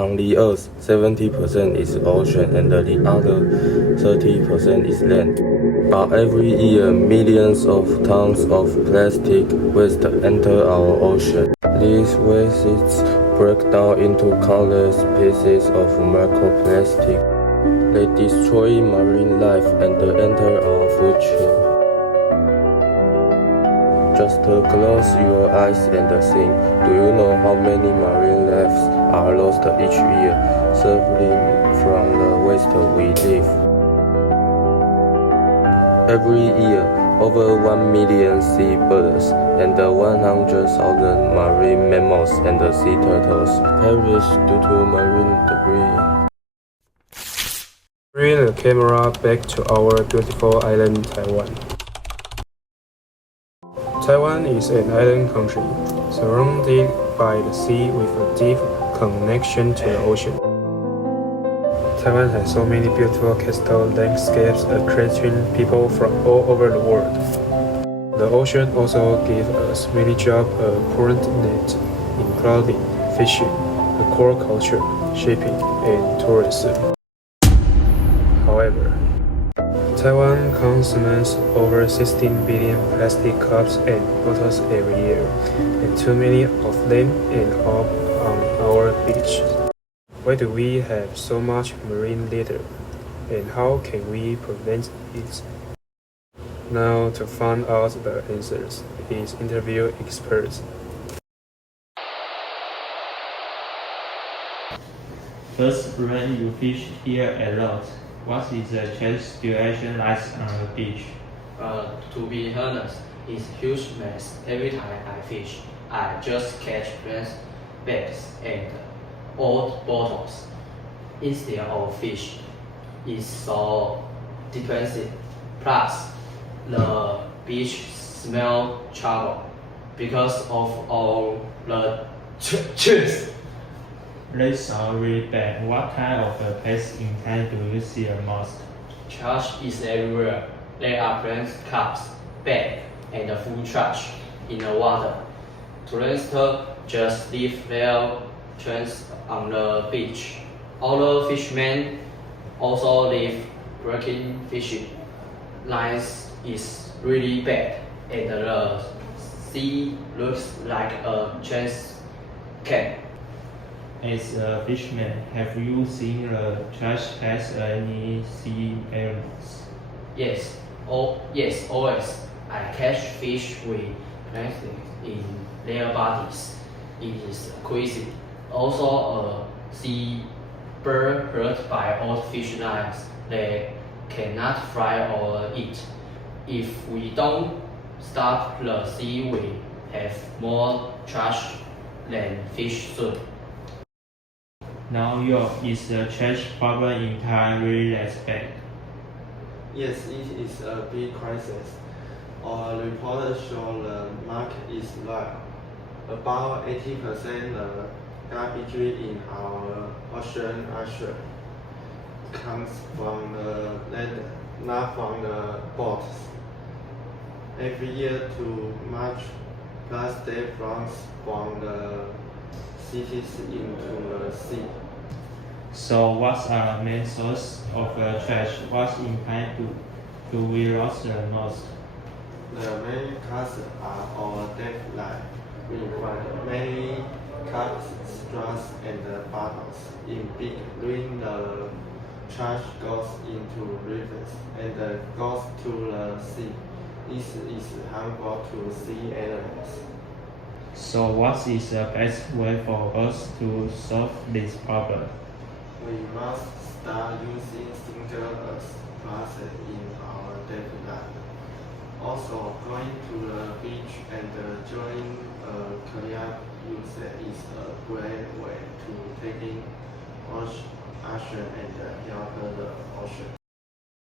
On the Earth, 70% is ocean and the other 30% is land. But every year, millions of tons of plastic waste enter our ocean. These wastes break down into countless pieces of microplastic. They destroy marine life and enter our food chain. Just close your eyes and think. Do you know how many marine lives are lost each year, suffering from the waste we leave? Every year, over 1 million seabirds and 100,000 marine mammals and sea turtles perish due to marine debris. Bring the camera back to our beautiful island, Taiwan. Taiwan is an island country, surrounded by the sea with a deep connection to the ocean. Taiwan has so many beautiful coastal landscapes attracting people from all over the world. The ocean also gives us many jobs pertinent, including fishing, the core culture, shipping, and tourism. However, Taiwan consumes over 16 billion plastic cups and bottles every year, and too many of them end up on our beach. Why do we have so much marine litter, and how can we prevent it? Now, to find out the answers, please interview experts. First, when you fish here a lot, what is the trash situation like on the beach? To be honest, it's a huge mess. Every time I fish, I just catch plastic bags and old bottles instead of fish. It's so depressing. Plus, the beach smell trouble because of all the cheese. They sound really bad. What kind of plastic in Thailand do you see the most? Trash is everywhere. There are plastic cups, bags, and food trash in the water. Tourists just leave their trash on the beach. Other fishermen also leave broken fishing lines is really bad, and the sea looks like a trash can. As a fisherman, have you seen the trash has any sea animals? Yes, always. I catch fish with plastic in their bodies. It is crazy. Also, a sea bird hurt by old fish lines. They cannot fly or eat. If we don't stop the sea, we have more trash than fish soon. Now, is the trash problem in Thailand really that bad? Yes, it is a big crisis. Our report shows the market is right. About 80% of garbage in our ocean comes from the land, not from the boats. Every year, too much plastic flows from the cities into the sea. So, what are the main sources of trash? What impact do we lose the most? The main causes are our debt line. We find many cups, straws, and bottles in big rain. The trash goes into rivers and goes to the sea. This is harmful to sea animals. So, what is the best way for us to solve this problem? We must start using single-use plastic in our daily life. Also, going to the beach and joining a kayak usage is a great way to taking ocean and help the ocean.